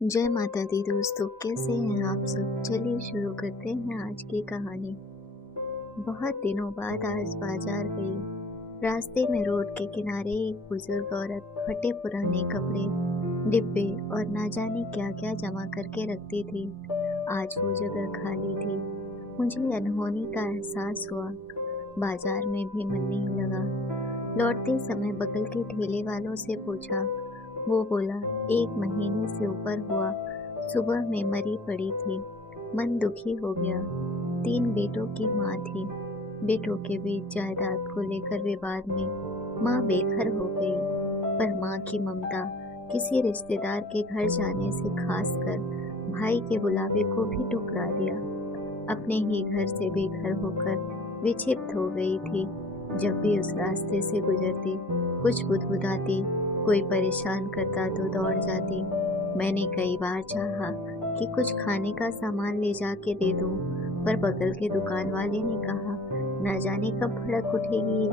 जय माता दी दोस्तों, कैसे हैं आप सब। चलिए शुरू करते हैं आज की कहानी। बहुत दिनों बाद आज बाजार गई। रास्ते में रोड के किनारे एक बुजुर्ग औरत फटे पुराने कपड़े, डिब्बे और ना जाने क्या क्या जमा करके रखती थी। आज वो जगह खाली थी। मुझे अनहोनी का एहसास हुआ। बाजार में भी मन नहीं लगा। लौटते समय बगल के ठेले वालों से पूछा। वो बोला, 1 महीने से ऊपर हुआ, सुबह में मरी पड़ी थी। मन दुखी हो गया। 3 बेटों की माँ थी। बेटों के बीच जायदाद को लेकर विवाद में माँ बेघर हो गई। पर माँ की ममता किसी रिश्तेदार के घर जाने से खासकर भाई के बुलावे को भी ठुकरा दिया। अपने ही घर से बेघर होकर विक्षिप्त हो गई थी। जब भी उस रास्ते से गुजरती, कुछ बुदबुदाती, कोई परेशान करता तो दौड़ जाती। मैंने कई बार चाहा कि कुछ खाने का सामान ले जाके दे दूं, पर बगल के दुकान वाले ने कहा, न जाने कब भड़क उठेगी ये।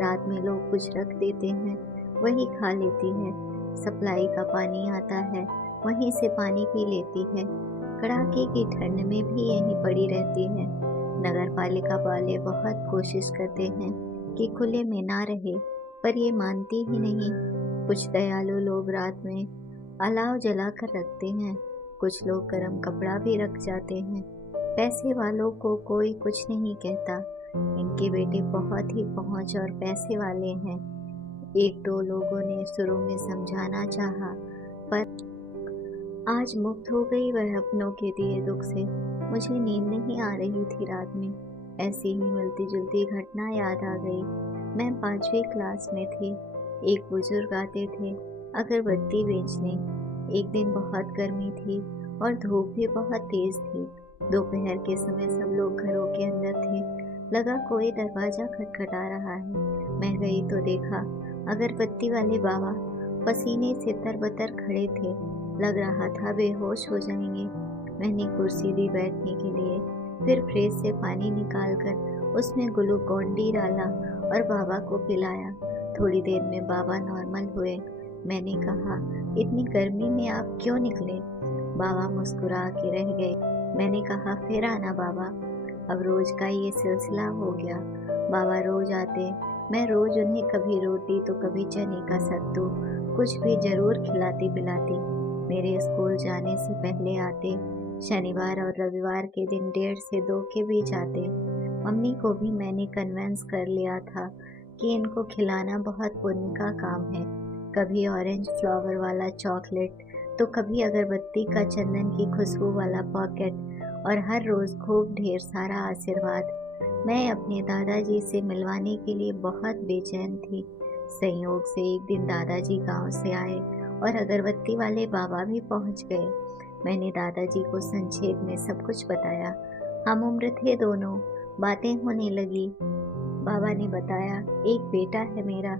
रात में लोग कुछ रख देते हैं, वही खा लेती है। सप्लाई का पानी आता है, वहीं से पानी पी लेती है। कड़ाके की ठंड में भी यहीं पड़ी रहती है। नगर पालिका वाले बहुत कोशिश करते हैं कि खुले में ना रहे, पर ये मानती ही नहीं। कुछ दयालु लोग रात में अलाव जला कर रखते हैं, कुछ लोग गर्म कपड़ा भी रख जाते हैं। पैसे वालों को कोई कुछ नहीं कहता। इनके बेटे बहुत ही पहुंच और पैसे वाले हैं। 1-2 लोगों ने शुरू में समझाना चाहा, पर आज मुक्त हो गई वह अपनों के दिए दुख से। मुझे नींद नहीं आ रही थी रात में। ऐसी ही मिलती जुलती घटना याद आ गई। मैं 5वीं क्लास में थी। एक बुजुर्ग आते थे अगरबत्ती बेचने। एक दिन बहुत गर्मी थी और धूप भी बहुत तेज थी। दोपहर के समय सब लोग घरों के अंदर थे। लगा कोई दरवाजा खटखटा रहा है। मैं गई तो देखा अगरबत्ती वाले बाबा पसीने से तरबतर खड़े थे। लग रहा था बेहोश हो जाएंगे। मैंने कुर्सी दी बैठने के लिए, फिर फ्रिज से पानी निकालकर उसमें ग्लूकोन डी डाला और बाबा को पिलाया। थोड़ी देर में बाबा नॉर्मल हुए। मैंने कहा, इतनी गर्मी में आप क्यों निकले? बाबा मुस्कुरा के रह गए। मैंने कहा, फिर आना बाबा। अब रोज का ये सिलसिला हो गया। बाबा रोज आते, मैं रोज उन्हें कभी रोटी तो कभी चने का सत्तू, कुछ भी जरूर खिलाती पिलाती। मेरे स्कूल जाने से पहले आते। शनिवार और रविवार के दिन 1:30 से 2 के बीच आते। मम्मी को भी मैंने कन्वेंस कर लिया था कि इनको खिलाना बहुत पुण्य का काम है। कभी ऑरेंज फ्लावर वाला चॉकलेट, तो कभी अगरबत्ती का चंदन की खुशबू वाला पॉकेट, और हर रोज खूब ढेर सारा आशीर्वाद। मैं अपने दादाजी से मिलवाने के लिए बहुत बेचैन थी। संयोग से एक दिन दादाजी गांव से आए और अगरबत्ती वाले बाबा भी पहुंच गए। मैंने दादाजी को संक्षेप में सब कुछ बताया। हम उम्र थे दोनों। बातें होने लगी। बाबा ने बताया, एक बेटा है मेरा।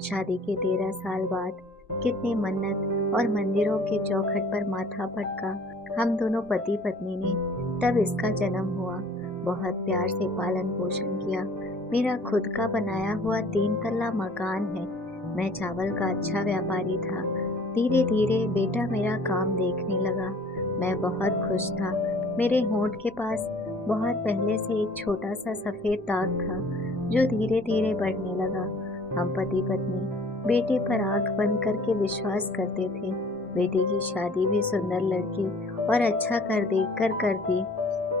शादी के 13 साल बाद कितने मन्नत और मंदिरों के चौखट पर माथा पटका हम दोनों पति पत्नी ने, तब इसका जन्म हुआ। बहुत प्यार से पालन पोषण किया। मेरा खुद का बनाया हुआ 3 तल्ला मकान है। मैं चावल का अच्छा व्यापारी था। धीरे धीरे बेटा मेरा काम देखने लगा। मैं बहुत खुश था। मेरे होंठ के पास बहुत पहले से एक छोटा सा सफेद दाग था, जो धीरे धीरे बढ़ने लगा। हम पति पत्नी बेटे पर आंख बंद करके विश्वास करते थे। बेटे की शादी भी सुंदर लड़की और अच्छा कर देख कर दी।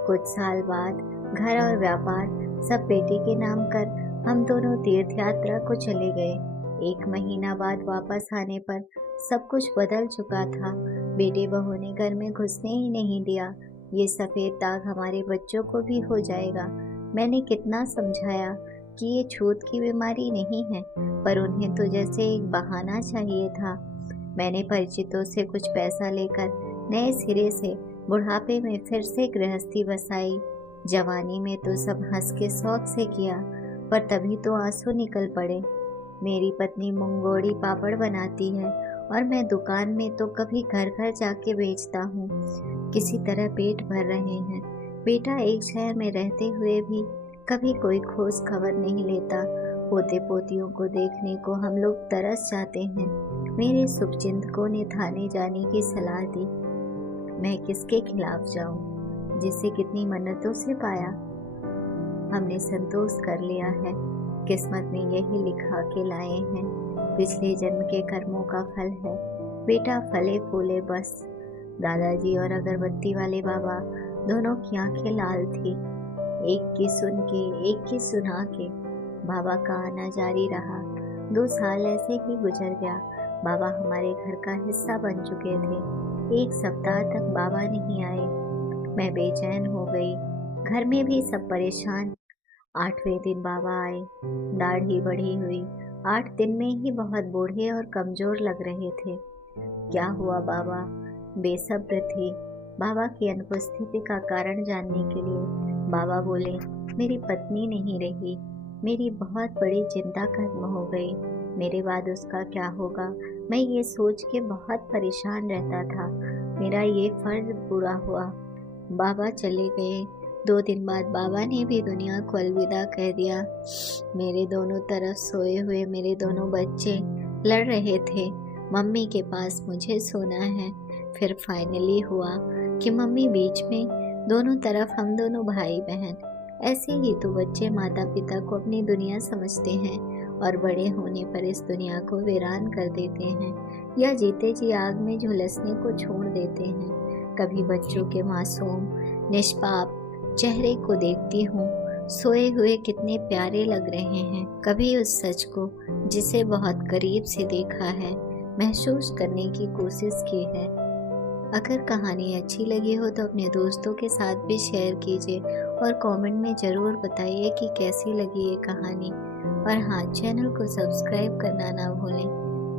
कुछ साल बाद घर और व्यापार सब बेटे के नाम कर हम दोनों तीर्थ यात्रा को चले गए। 1 महीना बाद वापस आने पर सब कुछ बदल चुका था। बेटे बहू ने घर में घुसने ही नहीं दिया। ये सफेद दाग हमारे बच्चों को भी हो जाएगा। मैंने कितना समझाया कि ये छूत की बीमारी नहीं है, पर उन्हें तो जैसे एक बहाना चाहिए था। मैंने परिचितों से कुछ पैसा लेकर नए सिरे से बुढ़ापे में फिर से गृहस्थी बसाई। जवानी में तो सब हंस के शौक से किया, पर तभी तो आंसू निकल पड़े। मेरी पत्नी मुंगोड़ी पापड़ बनाती है और मैं दुकान में तो कभी घर घर जाके बेचता हूँ। किसी तरह पेट भर रहे हैं। बेटा एक शहर में रहते हुए भी कभी कोई खोज खबर नहीं लेता। पोते पोतियों को देखने को हम लोग तरस जाते हैं। मेरे शुभचिंतकों ने थाने जाने की सलाह दी। मैं किसके खिलाफ जाऊं, जिसे कितनी मन्नतों से पाया। हमने संतोष कर लिया है, किस्मत में यही लिखा के लाए हैं, पिछले जन्म के कर्मों का फल है। बेटा फले फूले बस। दादाजी और अगरबत्ती वाले बाबा दोनों की आंखें लाल थी। एक की सुन के एक की सुना के बाबा का आना जारी रहा। 2 साल ऐसे ही गुजर गया। बाबा हमारे घर का हिस्सा बन चुके थे। 1 सप्ताह तक बाबा नहीं आए। मैं बेचैन हो गई, घर में भी सब परेशान। 8वें दिन बाबा आए। दाढ़ी बढ़ी हुई, 8 दिन में ही बहुत बूढ़े और कमजोर लग रहे थे। क्या हुआ बाबा? बेसब्र थी बाबा की अनुपस्थिति का कारण जानने के लिए। बाबा बोले, मेरी पत्नी नहीं रही, मेरी बहुत बड़ी चिंता खत्म हो गई। मेरे बाद उसका क्या होगा, मैं ये सोच के बहुत परेशान रहता था। मेरा ये फर्ज पूरा हुआ। बाबा चले गए। 2 दिन बाद बाबा ने भी दुनिया को अलविदा कह दिया। मेरे दोनों तरफ सोए हुए मेरे दोनों बच्चे लड़ रहे थे, मम्मी के पास मुझे सोना है। फिर फाइनली हुआ कि मम्मी बीच में, दोनों तरफ हम दोनों भाई बहन। ऐसे ही तो बच्चे माता पिता को अपनी दुनिया समझते हैं और बड़े होने पर इस दुनिया को वीरान कर देते हैं या जीते जी आग में झुलसने को छोड़ देते हैं। कभी बच्चों के मासूम निष्पाप चेहरे को देखती हूँ, सोए हुए कितने प्यारे लग रहे हैं। कभी उस सच को जिसे बहुत करीब से देखा है, महसूस करने की कोशिश की है। अगर कहानी अच्छी लगी हो तो अपने दोस्तों के साथ भी शेयर कीजिए और कमेंट में ज़रूर बताइए कि कैसी लगी ये कहानी। और हाँ, चैनल को सब्सक्राइब करना ना भूलें।